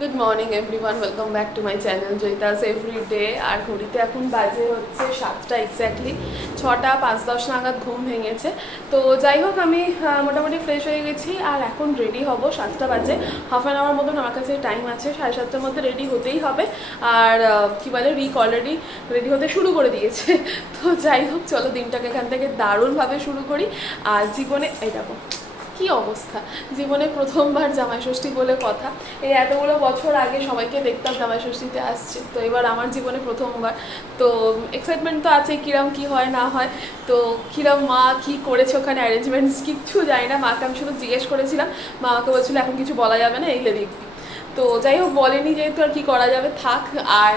Good morning everyone welcome back to my channel Joyita's every day আর ঘড়িতে এখন বাজে হচ্ছে সাতটা এক্স্যাক্টলি ছটা পাঁচ দশ নাগাদ ঘুম ভেঙেছে। তো যাই হোক, আমি মোটামুটি ফ্রেশ হয়ে গেছি আর এখন রেডি হব। সাতটা বাজে। হাফ অ্যান আওয়ার মতন আমার কাছে টাইম আছে। সাড়ে সাতটার মধ্যে রেডি হতেই হবে। আর কী বলে রিক অলরেডি রেডি হতে শুরু করে দিয়েছে। তো যাই হোক, চলো দিনটাকে এখান থেকে দারুণভাবে শুরু করি। আর জীবনে, এই দেখো কি অবস্থা? জীবনে প্রথমবার জামাই ষষ্ঠী বলে কথা। এই এতগুলো বছর আগে সবাইকে দেখতাম জামাই ষষ্ঠীতে আসছে। তো এবার আমার জীবনে প্রথমবার। তো এক্সাইটমেন্ট তো আছে কিরম কি হয় না হয়। তো কিরম মা কি করেছে ওখানে অ্যারেঞ্জমেন্টস কিচ্ছু জানি না। মাকে আমি শুধু জিজ্ঞেস করেছিলাম। মা আমাকে বলছিল, এখন কিছু বলা যাবে না এইলে দেখবি। তো যাই হোক, বলেনি যেহেতু আর কি করা যাবে, থাক। আর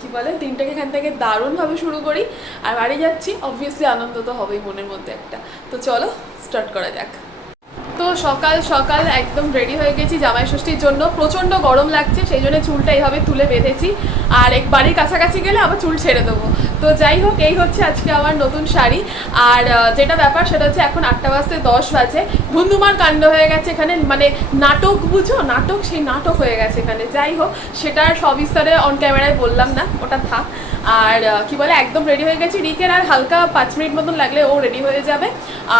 কি বলে দিনটাকে এখান থেকে দারুণভাবে শুরু করি। আর বাড়ি যাচ্ছি অবভিয়াসলি আনন্দ তো হবেই মনের মধ্যে একটা। তো চলো স্টার্ট করা যাক। তো সকাল সকাল একদম রেডি হয়ে গেছি জামাই ষষ্ঠীর জন্য। প্রচণ্ড গরম লাগছে, সেই জন্য চুলটা এইভাবে তুলে বেঁধেছি। আর এক বাড়ির কাছাকাছি গেলে আবার চুল ছেড়ে দেবো। তো যাই হোক, এই হচ্ছে আজকে আমার নতুন শাড়ি। আর যেটা ব্যাপার সেটা হচ্ছে এখন আটটা বাজতে দশ বাজে। ধুন্ধুমার কাণ্ড হয়ে গেছে এখানে মানে নাটক বুঝো? নাটক, সেই নাটক হয়ে গেছে এখানে। যাই হোক, সেটা আর সবিস্তারে অন ক্যামেরায় বললাম না, ওটা থাক। আর কি বলে, একদম রেডি হয়ে গেছি। রিকের আর হালকা পাঁচ মিনিট মতন লাগলে ও রেডি হয়ে যাবে।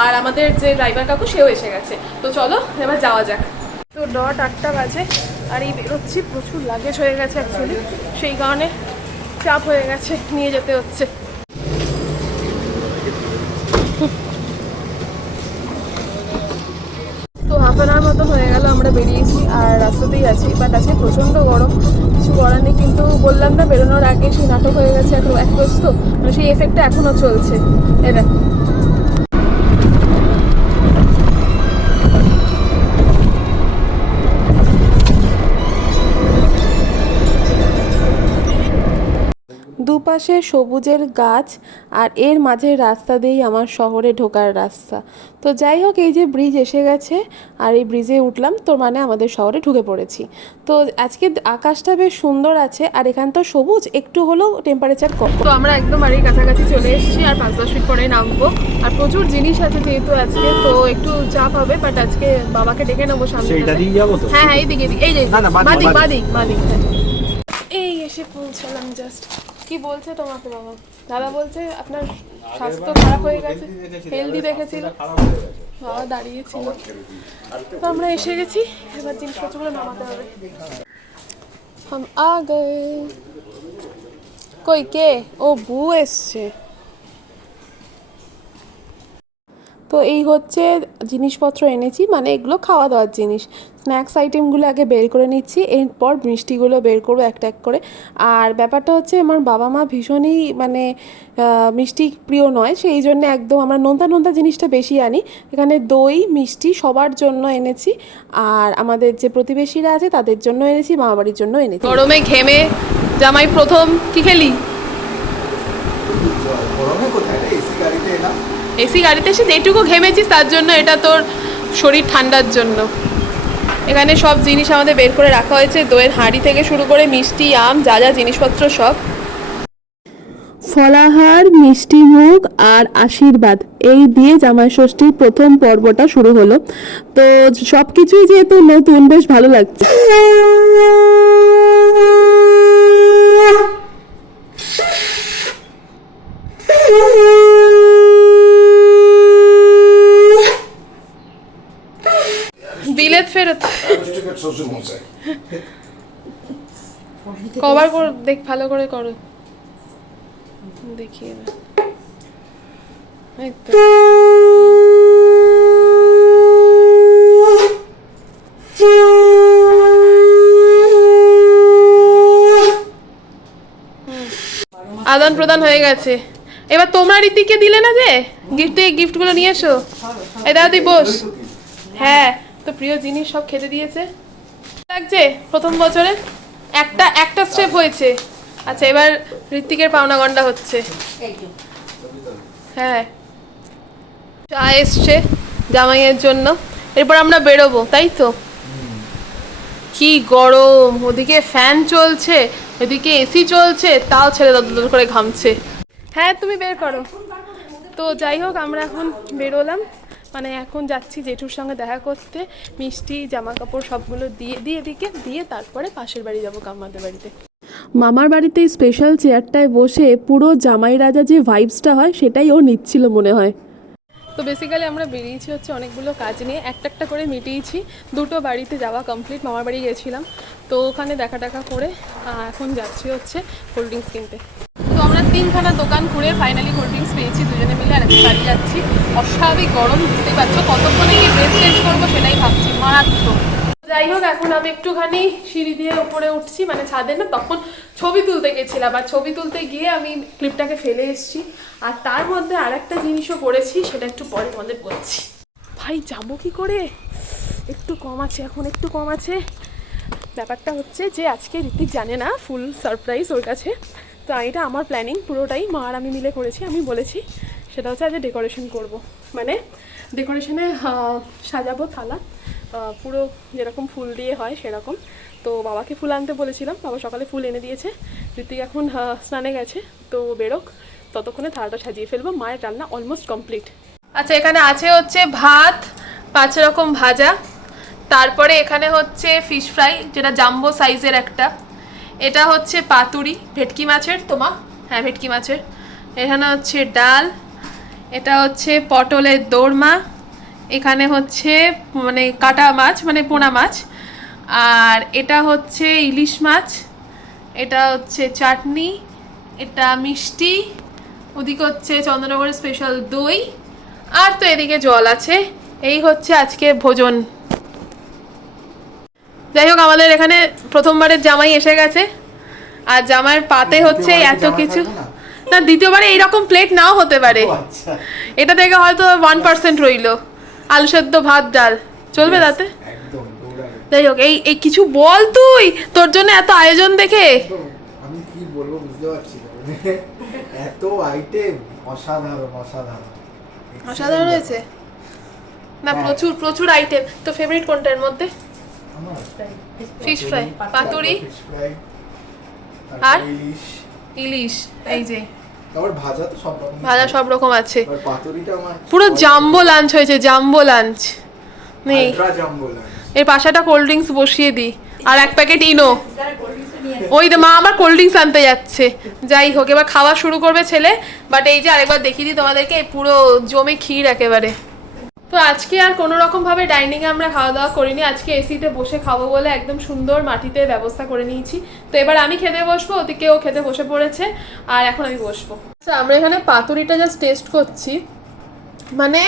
আর আমাদের যে ড্রাইভার কাকু, সেও এসে গেছে। তো চলো, এবার যাওয়া যাক। তো ডট আটটা বাজে, আর এই বেরোচ্ছি। প্রচুর লাগেজ হয়ে গেছে অ্যাকচুয়ালি সেই কারণে চাপ হয়ে গেছে, নিয়ে যেতে হচ্ছে। তো হয়ে গেল, আমরা বেরিয়েছি আর রাস্তাতেই আছি। বাট আজকে প্রচণ্ড গরম, কিছু করার নেই, কিন্তু বললাম না, বেরোনোর আগে সেই নাটক হয়ে গেছে এখন এক মানে সেই এফেক্টটা এখনও চলছে। এ দুপাশে সবুজের গাছ আর এর মাঝের রাস্তা দিয়েই আমার শহরে ঢোকার রাস্তা। তো যাই হোক এই যে ব্রিজ এসে গেছে আর এই ব্রিজে উঠলাম তোর মানে আমাদের শহরে ঢুকে পড়েছি। তো আজকে আকাশটা বেশ সুন্দর আছে আর এখান তো সবুজ একটু হলেও টেম্পারেচার কম। তো আমরা একদম বাড়ির কাছাকাছি চলে এসেছি আর পাঁচ দশ মিনিট পরে নামবো। আর প্রচুর জিনিস আছে যেহেতু আজকে তো একটু চাপ হবে বাট আজকে বাবাকে ডেকে নেব সামনে হ্যাঁ হ্যাঁ এইদিকে এই যে বাদিক, বাদিক বাদিক। এই এসে পৌঁছালাম জাস্ট কি বলছে তোমাকে বাবা? দাদা বলছে আপনার স্বাস্থ্য খারাপ হয়ে গেছে হেলদি দেখেছিল বাবা দাঁড়িয়েছিল। তো আমরা এসে গেছি এবার জিনিসপত্রগুলো নামাতে হবে। হাম আ গয়ে কই কে? ও বু এসছে। তো এই হচ্ছে জিনিসপত্র এনেছি মানে এগুলো খাওয়া দাওয়ার জিনিস। স্ন্যাক্স আইটেমগুলো আগে বের করে নিচ্ছি এরপর মিষ্টিগুলো বের করব একটা এক করে। আর ব্যাপারটা হচ্ছে আমার বাবা মা ভীষণই মানে মিষ্টি প্রিয় নয় সেই জন্য একদম আমরা নোনতা নোনতা জিনিসটা বেশি আনি। এখানে দই মিষ্টি সবার জন্য এনেছি আর আমাদের যে প্রতিবেশীরা আছে তাদের জন্য এনেছি মামা বাড়ির জন্য এনেছি। গরমে ঘেমে জামাই প্রথম কি খেলি? এসি গাড়িতে এসে যেটুকু ঘেমেছিস তার জন্য এটা তোর শরীর ঠান্ডার জন্য। এখানে সব জিনিস আমাদের বের করে রাখা হয়েছে। দইয়ের হাঁড়ি থেকে শুরু করে মিষ্টি আম যা যা জিনিসপত্র সব। ফলাহার মিষ্টি মুখ আর আশীর্বাদ এই দিয়ে জামাই ষষ্ঠীর প্রথম পর্বটা শুরু হলো। তো সব কিছুই যেহেতু নতুন বেশ ভালো লাগছে। কভার দেখ, ভালো করে করো। হুম। আদান প্রদান হয়ে গেছে। এবার তোমরা রীতিকে দিলে না যে? গিফটে গিফটগুলো নিয়ে এসো। এই দাদা, তুই বস। হ্যাঁ। প্রিয় জিনিস সব খেতে দিয়েছে? লাগছে প্রথম বছরে? একটা একটা স্টেপ হয়েছে। আচ্ছা এবার ঋত্বিকের পাওনা গন্ডা হচ্ছে। হ্যাঁ। চা এসছে জামাইয়ের জন্য। এরপর আমরা বেরোবো, তাই তো? কি গরম! ওদিকে ফ্যান চলছে, এদিকে এসি চলছে, তাও ছেলে দর করে ঘামছে। হ্যাঁ তুমি বের করো। তো যাই হোক, আমরা এখন বেরোলাম। মানে এখন যাচ্ছি জেঠুর সঙ্গে দেখা করতে মিষ্টি জামা কাপড় সবগুলো দিয়ে দিয়ে দিকে দিয়ে তারপরে পাশের বাড়ি যাব কাম্মাদের বাড়িতে। মামার বাড়িতে স্পেশাল চেয়ারটায় বসে পুরো জামাই রাজা যে ভাইবসটা হয় সেটাই ও নিচ্ছিল মনে হয়। তো বেসিক্যালি আমরা বেরিয়েছি হচ্ছে অনেকগুলো কাজ নিয়ে একটা একটা করে মিটিয়েছি। দুটো বাড়িতে যাওয়া কমপ্লিট মামার বাড়ি গেছিলাম। তো ওখানে দেখা টাকা করে এখন যাচ্ছি হচ্ছে কোল্ড ড্রিঙ্কস কিনতে। তিনখানা দোকান ঘুরে ফাইনালি কোল্ড ড্রিঙ্কস পেয়েছি, দুজনে মিলে আর একটা বাড়ি যাচ্ছি। অস্বাভাবিক গরম, বুঝতেই পারছ? কতক্ষণে গিয়ে ড্রেস চেঞ্জ করব সেটাই ভাবছি, মারাত্মক। যাই হোক, এখন আমি একটুখানি সিঁড়ি দিয়ে উপরে উঠছি মানে ছাদে না, তখন ছবি তুলতে গেছিলাম। আর ছবি তুলতে গিয়ে আমি ক্লিপটাকে ফেলে এসেছি। আর তার মধ্যে আর একটা জিনিসও করেছি সেটা একটু পরে তোমাদের বলছি। ভাই, যাব কি করে? একটু কম আছে, এখন একটু কম আছে। ব্যাপারটা হচ্ছে যে, আজকে ঋতিক জানে না ফুল সারপ্রাইজ ওর কাছে। তো এটা আমার প্ল্যানিং পুরোটাই মা আর আমি মিলে করেছি, আমি বলেছি। সেটা হচ্ছে আজ ডেকোরেশন করব। মানে ডেকোরেশনে সাজাবো থালা পুরো যেরকম ফুল দিয়ে হয় সেরকম। তো বাবাকে ফুল আনতে বলেছিলাম, বাবা সকালে ফুল এনে দিয়েছে। ঋতিক এখন স্নানে গেছে, তো বেরোক। ততক্ষণে থালাটা সাজিয়ে ফেলব, মায়ের রান্না অলমোস্ট কমপ্লিট আচ্ছা এখানে আছে হচ্ছে ভাত, পাঁচ রকম ভাজা। তারপরে এখানে হচ্ছে ফিশ ফ্রাই যেটা জাম্বো সাইজের একটা। এটা হচ্ছে পাতুরি, ভেটকি মাছের, তোমা? হ্যাঁ ভেটকি মাছের। এখানে হচ্ছে ডাল, এটা হচ্ছে পটলের দোরমা, এখানে হচ্ছে মানে কাটা মাছ মানে পোনা মাছ, আর এটা হচ্ছে ইলিশ মাছ, এটা হচ্ছে চাটনি, এটা মিষ্টি, ওদিকে হচ্ছে চন্দ্রনগরের স্পেশাল দই, আর তো এদিকে জল আছে। এই হচ্ছে আজকে ভোজন। যাই হোক আমাদের এখানে প্রথমবারের জামাই এসে গেছে। আর জামাইয়ের পাতে হচ্ছে এত কিছু। না? দ্বিতীয়বারে এইরকম প্লেট নাও হতে পারে। আচ্ছা। এটা থেকে হয়তো ওয়ান পার্সেন্ট রইল। আলু সেদ্ধ ভাত ডাল। চলবে তাতে? যাই হোক এই এই কিছু বল তুই তোর জন্য এত আয়োজন দেখে। আমি কি বলব বুঝতে পারছি মানে এত আইটেম অসাধারণ অসাধারণ। অসাধারণ হয়েছে? না হ্যাঁ। প্রচুর প্রচুর আইটেম তো ফেভারিট কোনটার মধ্যে? ফিশ ফ্রাই পাতুরি আর? ইলিশ। ইলিশ এই যে। ভাজা তো সব রকম ভাজা সব রকম আছে। পাতুরিটা আমার পুরো জাম্বো লাঞ্চ হয়েছে জাম্বো লাঞ্চ নেই। এর পাশাটা কোল্ড ড্রিঙ্কস বসিয়ে দিই। আর এক প্যাকেট ইনো ওই মা আমার কোল্ড ড্রিঙ্কস আনতে যাচ্ছে। যাই হোক এবার খাওয়া শুরু করবে ছেলে। বাট এই যে আরেকবার দেখিয়ে দিই তোমাদেরকে পুরো জমে ক্ষীর একেবারে। তো আজকে আর কোনো রকম ভাবে ডাইনিংয়ে আমরা খাওয়া দাওয়া করিনি। আজকে এসিতে বসে খাব বলে একদম সুন্দর মাটিতে ব্যবস্থা করে নিয়েছি। তো এবার আমি খেতে বসবো, ওদিকে ও খেতে বসে পড়েছে, আর এখন আমি বসবো। আচ্ছা আমরা এখানে পাতুরিটা জাস্ট টেস্ট করছি। মানে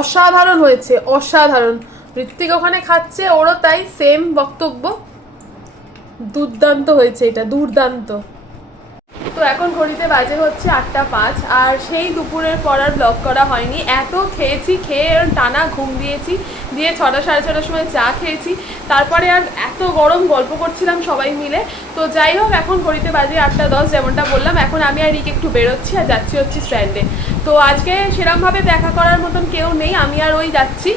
অসাধারণ হয়েছে, অসাধারণ। ঋত্বিক ওখানে খাচ্ছে, ওরও তাই সেম বক্তব্য। দুর্দান্ত হয়েছে এটা, দুর্দান্ত। তো এখন ঘড়িতে বাজে হচ্ছে আটটা পাঁচ, আর সেই দুপুরের পর আর ব্লগ করা হয়নি। এত খেয়েছি, খেয়ে টানা ঘুম দিয়েছি, দিয়ে ছটা সাড়ে ছটার সময় চা খেয়েছি। তারপরে আর এত গরম গল্প করছিলাম সবাই মিলে। তো যাই হোক, এখন ঘড়িতে বাজে আটটা দশ যেমনটা বললাম, এখন আমি আর রিক একটু বেরোচ্ছি আর যাচ্ছি হচ্ছে স্ট্র্যান্ডে তো আজকে সেরমভাবে দেখা করার মতন কেউ নেই, আমি আর ওই যাচ্ছি।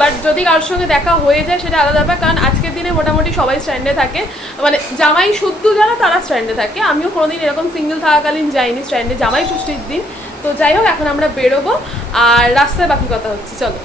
বাট যদি কারোর সঙ্গে দেখা হয়ে যায় সেটা আলাদা ব্যাপার, কারণ আজকের দিনে মোটামুটি সবাই স্ট্যান্ডে থাকে। মানে জামাই শুদ্ধ যারা তারা স্ট্যান্ডে থাকে। আমিও কোনোদিন এরকম সিঙ্গেল থাকাকালীন যাইনি স্ট্যান্ডে জামাই ষষ্ঠীর দিন। তো যাই হোক, এখন আমরা বেরোবো। আর রাস্তায় বাকি কথা হচ্ছে, চলো।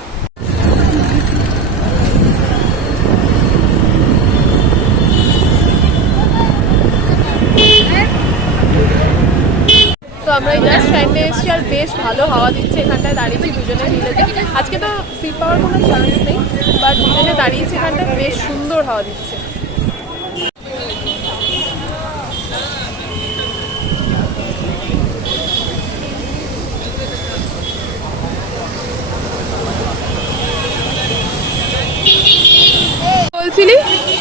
তো আমরা এই জাস্ট স্ট্যান্ডে এসেছি আর বেশ ভালো হাওয়া দিচ্ছে এখানটায় দাঁড়িয়েছি দুজনে মিলেতে আজকে তো সিট পাওয়ার কোনো চান্স নেই বাট দুজনে দাঁড়িয়েছি এখানটা বেশ সুন্দর হাওয়া দিচ্ছে। বলছিলি?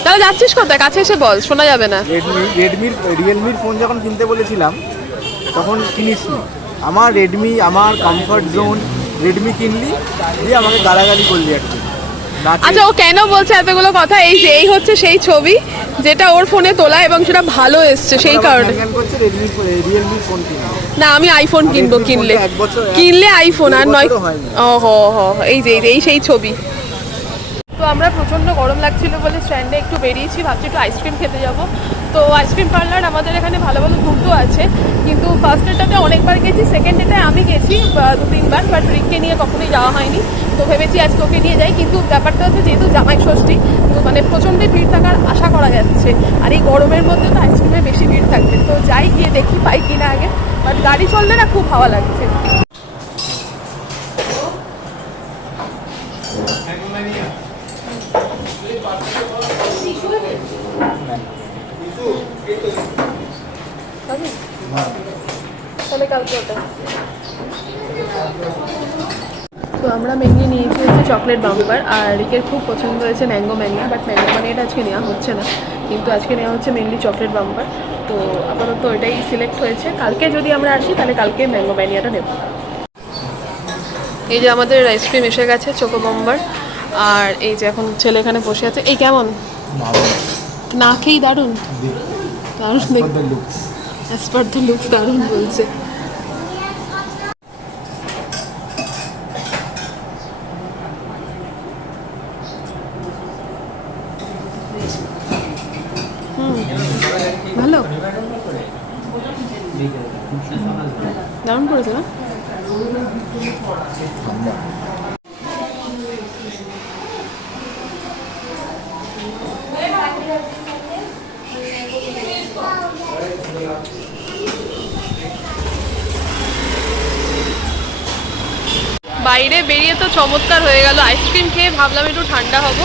তাহলে যাচ্ছিস কোথায়? কাছে এসে বল, শোনা যাবে না। রেডমি রেডমির রিয়েলমির ফোন যখন কিনতে বলেছিলাম তখন কিনিসনি আমার রেডমি আমার কমফর্ট জোন রেডমি কিনলি দিয়ে আমাকে গালাগালি করলি একটু আচ্ছা ও কেন বলছে এতগুলো কথা? এই যে এই হচ্ছে সেই ছবি যেটা ওর ফোনে তোলা এবং সেটা ভালো এসছে সেই কারণে। না আমি আইফোন কিনবো কিনলে। কিনলে আইফোন আর নয় ও হো হো এই যে এই সেই ছবি। তো আমরা প্রচণ্ড গরম লাগছিল বলে স্ট্যান্ডে একটু বেরিয়েছি, ভাবছি একটু আইসক্রিম খেতে যাব। তো আইসক্রিম পার্লার আমাদের এখানে ভালো ভালো দুটো আছে, কিন্তু ফার্স্ট ডেটাতে অনেকবার গেছি সেকেন্ড ডেটায় আমি গেছি দু তিনবার বাট রিককে নিয়ে কখনোই যাওয়া হয়নি। তো ভেবেছি আজকে ওকে নিয়ে যাই, কিন্তু ব্যাপারটা হচ্ছে যেহেতু জামাই ষষ্ঠী, তো মানে প্রচণ্ড ভিড় থাকার আশা করা যাচ্ছে। আর এই গরমের মধ্যে তো আইসক্রিমে বেশি ভিড় থাকবে। তো যাই গিয়ে দেখি পাই কিনা আগে বাট গাড়ি চললে না খুব ভালো লাগছে। তাহলে কালকে ওটা। তো আমরা মেনলি নিয়েছি হচ্ছে চকলেট বাম্পার আর রিকের খুব পছন্দ হয়েছে ম্যাঙ্গো ম্যাঙ্গা বাট ম্যাঙ্গো মানিয়াটা আজকে নেওয়া হচ্ছে না। কিন্তু আজকে নেওয়া হচ্ছে মেনলি চকলেট বাম্পার তো আপাতত ওইটাই সিলেক্ট হয়েছে। কালকে যদি আমরা আসি তাহলে কালকে ম্যাঙ্গো ম্যানিয়াটা নেব। এই যে আমাদের আইসক্রিম এসে গেছে চোকো বাম্বার আর এই যে এখন ছেলে এখানে বসে আছে। এই কেমন? না খেয়েই দারুণ। দারুণ অ্যাজ পার দ্য লুক দারুণ বলছে। ভালো? দারুণ করেছে না? বাইরে বেরিয়ে তো চমৎকার হয়ে গেল। আইসক্রিম খেয়ে ভাবলাম একটু ঠান্ডা হব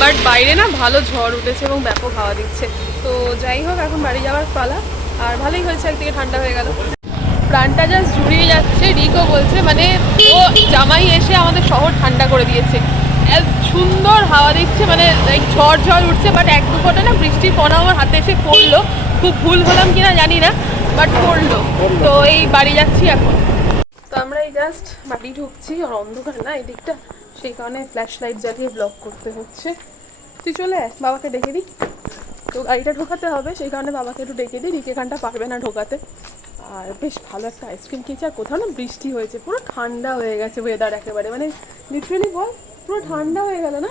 বাট বাইরে না ভালো ঝড় উঠেছে এবং ব্যাপক হাওয়া দিচ্ছে। তো যাই হোক, এখন বাড়ি যাওয়ার পালা। আর ভালোই হয়েছে, একদিকে ঠান্ডা হয়ে গেল। প্রাণটা জাস্ট জুড়িয়ে যাচ্ছে রিকও বলছে মানে ও জামাই এসে আমাদের শহর ঠান্ডা করে দিয়েছে। সুন্দর হাওয়া দিচ্ছে মানে ঝড় ঝড় উঠছে বাট এক দু ফোঁটা না বৃষ্টির কণা আমার হাতে এসে পড়ল। খুব ভুল হলাম কিনা জানি না বাট পড়ল। তো এই বাড়ি যাচ্ছি এখন। তো আমরা এই জাস্ট বাড়ি ঢুকছি, আর অন্ধকার না এই দিকটা সেই কারণে ফ্ল্যাশ লাইট জ্বালিয়ে ব্লক করতে হচ্ছে। তুই চলে বাবাকে ডেকে দিই। তো গাড়িটা ঢোকাতে হবে, সেই কারণে বাবাকে একটু ডেকে দিই রিকে খানটা পারবে না ঢোকাতে। আর বেশ ভালো একটা আইসক্রিম খেয়েছি, আর কোথাও না বৃষ্টি হয়েছে, পুরো ঠান্ডা হয়ে গেছে ওয়েদার একেবারে। মানে লিটারেলি বল, পুরো ঠান্ডা হয়ে গেল না?